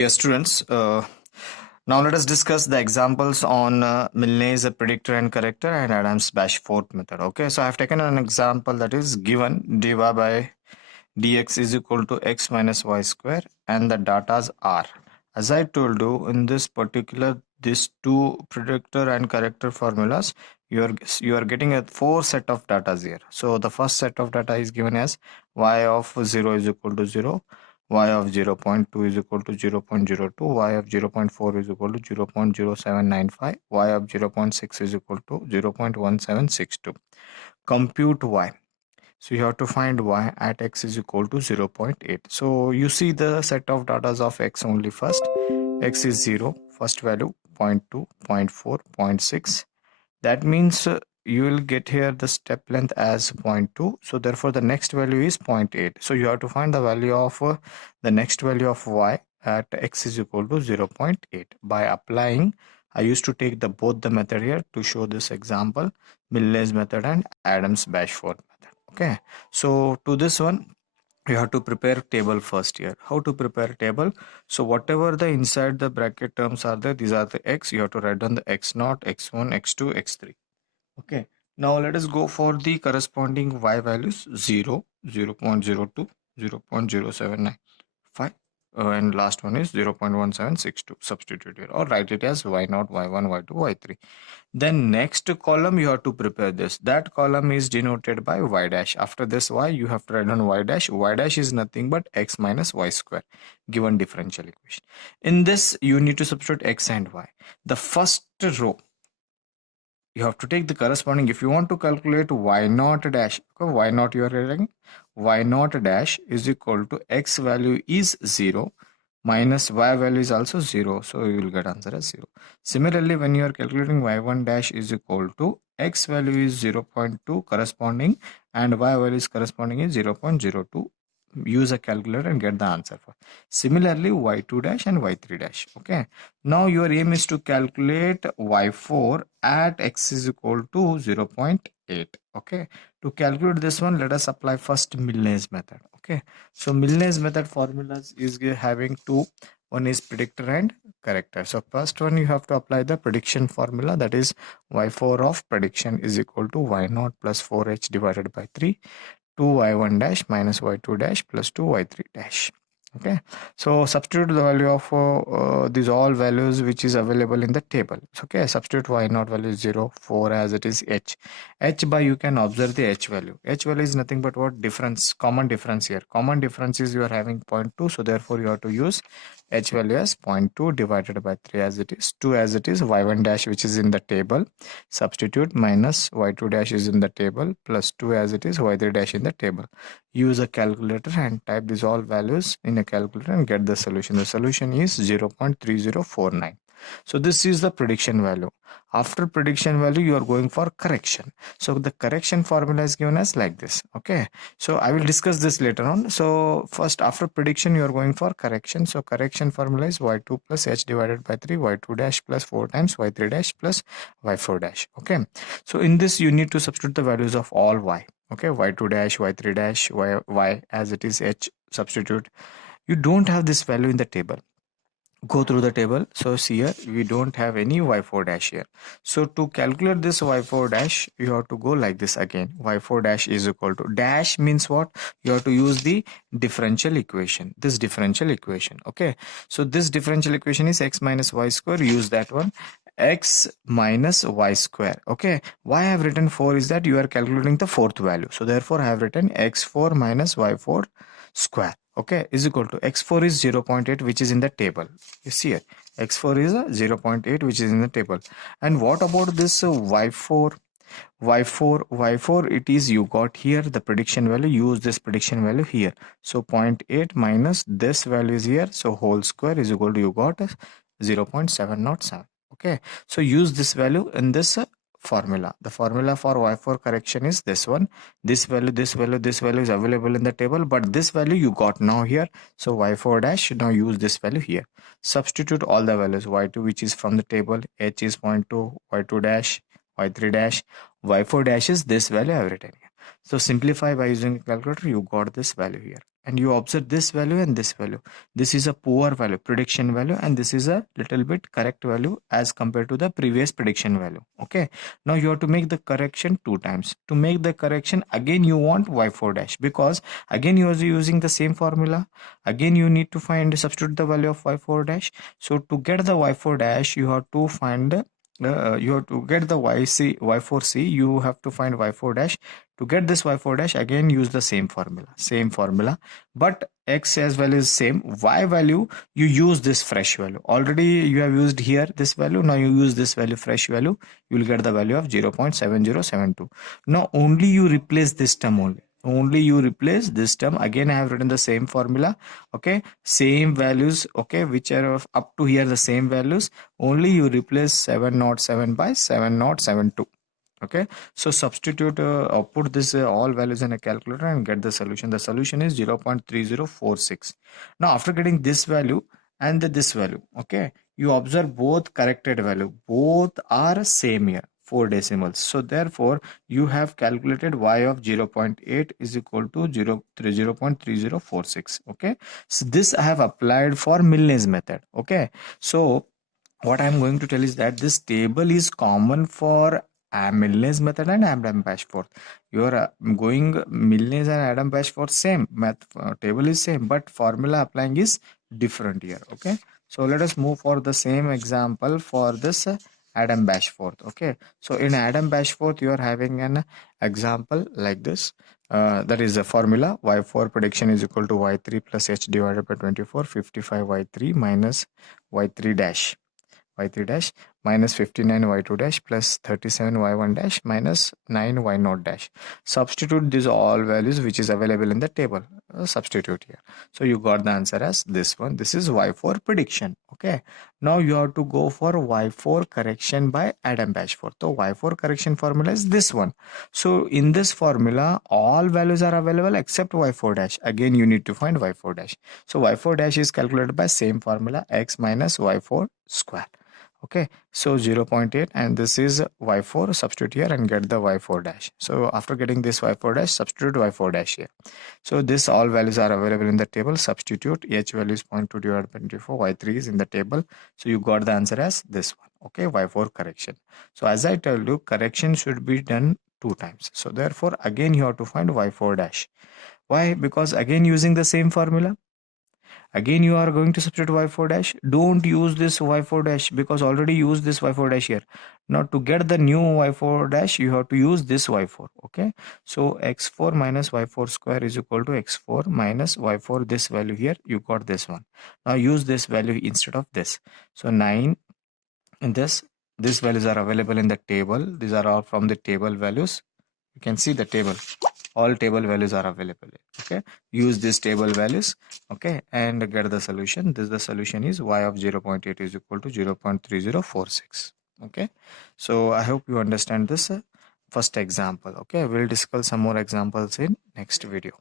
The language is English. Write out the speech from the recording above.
Yes, students. Now let us discuss the examples on Milne's predictor and corrector and Adams-Bashforth method. Okay, so I have taken an example that is given dy by dx is equal to x minus y square, and the datas are. As I told you, in this particular, these two predictor and corrector formulas, you are getting a four set of datas here. So the first set of data is given as y of 0 is equal to 0, y of 0.2 is equal to 0.02, y of 0.4 is equal to 0.0795, y of 0.6 is equal to 0.1762. Compute y. So you have to find y at x is equal to 0.8. So you see the set of datas of x only first. X is 0, first value 0.2, 0.4, 0.6. That means you will get here the step length as 0.2. So therefore the next value is 0.8. So you have to find the value of the next value of y at x is equal to 0.8. By applying, I used to take both the method here to show this example, Milne's method and Adams-Bashforth method. Okay, so to this one, you have to prepare table first here. How to prepare table? So whatever the inside the bracket terms are there, these are the x. You have to write down the x0, x1, x2, x3. Okay, now let us go for the corresponding y values: 0, 0 0.02, 0 0.0795, and last one is 0.1762. Substitute here or write it as y0, y1, y2, y3. Then next column you have to prepare this. That column is denoted by y dash. After this y, you have to write down y dash. Y dash is nothing but x minus y square given differential equation. In this, you need to substitute x and y. The first row, you have to take the corresponding. If you want to calculate y naught dash, okay, y naught you are writing y naught dash is equal to x value is 0 minus y value is also 0, so you will get answer as 0. Similarly, when you are calculating y1 dash is equal to x value is 0.2 corresponding and y value is corresponding is 0.02, use a calculator and get the answer for. Similarly, y2 dash and y3 dash. Okay, now your aim is to calculate y4 at x is equal to 0.8. Okay, to calculate this one, let us apply first Milne's method. Okay, so Milne's method formulas is having two. One is predictor and corrector. So first one, you have to apply the prediction formula, that is y4 of prediction is equal to y0 plus 4h divided by 3, 2y1 dash minus y2 dash plus 2y3 dash. Okay, so substitute the value of these all values which is available in the table. So, okay, substitute y0 value is 0, 4 as it is h. H by you can observe the h value. H value is nothing but what? Difference, common difference here. Common difference is you are having 0.2, so therefore you have to use h value as 0.2 divided by 3 as it is, 2 as it is, y1 dash which is in the table, substitute, minus y2 dash is in the table, plus 2 as it is, y3 dash in the table. Use a calculator and type these all values in a calculator and get the solution. The solution is 0.3049. So this is the prediction value. After prediction value, you are going for correction. So the correction formula is given as like this. Okay, so I will discuss this later on. So first, after prediction, you are going for correction. So correction formula is y2 plus h divided by 3, y2 dash plus 4 times y3 dash plus y4 dash. Okay, so in this you need to substitute the values of all y. Okay, y2 dash, y3 dash, y as it is, h substitute. You don't have this value in the table. Go through the table. So see here, we don't have any y4 dash here. So to calculate this y4 dash, you have to go like this again. Y4 dash is equal to, dash means what? You have to use the differential equation, this differential equation. Okay, so this differential equation is x minus y square. Use that one, x minus y square. Okay, why I have written 4 is that you are calculating the fourth value, so therefore I have written x4 minus y4 square. Okay, is equal to, x4 is 0.8 which is in the table. You see it, x4 is 0.8 which is in the table. And what about this y4? y4, it is, you got here the prediction value, use this prediction value here. So 0.8 minus this value is here, so whole square is equal to, you got 0.707. Okay, so use this value in this formula. The formula for y4 correction is this one. This value, this value, this value is available in the table, but this value you got now here. So y4 dash, now use this value here. Substitute all the values. y2 which is from the table, h is 0.2, y2 dash, y3 dash, y4 dash is this value I have written here. So simplify by using a calculator, you got this value here. And you observe this value and this value. This is a poor value, prediction value, and this is a little bit correct value as compared to the previous prediction value. Okay. Now you have to make the correction 2 times. To make the correction, again you want y4 dash, because again you are using the same formula. Again you need to find, substitute the value of y4 dash. So to get the y4 dash, you have to find you have to get the y4c, you have to find y4 dash. To get this y4 dash, again use the same formula, but x as well is same. Y value, you use this fresh value. Already you have used here this value, now you use this value, fresh value, you will get the value of 0.7072. Now only you replace this term, only you replace this term. Again I have written the same formula, okay, same values, okay, which are up to here the same values. Only you replace 707 by 7072. Okay, so substitute or put this all values in a calculator and get the solution. The solution is 0.3046. Now after getting this value and this value, okay, you observe both corrected value, both are same here, 4 decimals. So therefore you have calculated y of 0.8 is equal to 0.3046. Okay, so this I have applied for Milne's method. Okay, so what I'm going to tell is that this table is common for Milne's method and Adam-Bashforth. You are going Milne's and Adam-Bashforth same math table is same, but formula applying is different here. Okay, so let us move for the same example for this Adam-Bashforth. Okay, so in Adam-Bashforth you are having an example like this. That is a formula y4 prediction is equal to y3 plus h divided by 24, 55 y3 minus y3 dash minus 59 y2 dash plus 37 y1 dash minus 9 y0 dash. Substitute these all values which is available in the table. Substitute here. So you got the answer as this one. This is y4 prediction. Okay. Now you have to go for y4 correction by Adam-Bashforth. So y4 correction formula is this one. So in this formula, all values are available except y4 dash. Again, you need to find y4 dash. So y4 dash is calculated by same formula, x minus y4 square. Okay, so 0.8 and this is y4, substitute here and get the y4 dash. So after getting this y4 dash, substitute y4 dash here. So this all values are available in the table. Substitute, h value is 0.2 divided by 24, y3 is in the table. So you got the answer as this one. Okay, y4 correction. So as I told you, correction should be done 2 times. So therefore again you have to find y4 dash. Why? Because again using the same formula. Again you are going to substitute y4 dash. Don't use this y4 dash because already used this y4 dash here. Now to get the new y4 dash, you have to use this y4. Okay, so x4 minus y4 square is equal to x4 minus y4, this value here, you got this one. Now use this value instead of this. So 9 in this values are available in the table. These are all from the table values. You can see the table, all table values are available. Okay, use this table values, okay, and get the solution. The solution is y of 0.8 is equal to 0.3046. Okay, so I hope you understand this first example. Okay, we'll discuss some more examples in next video.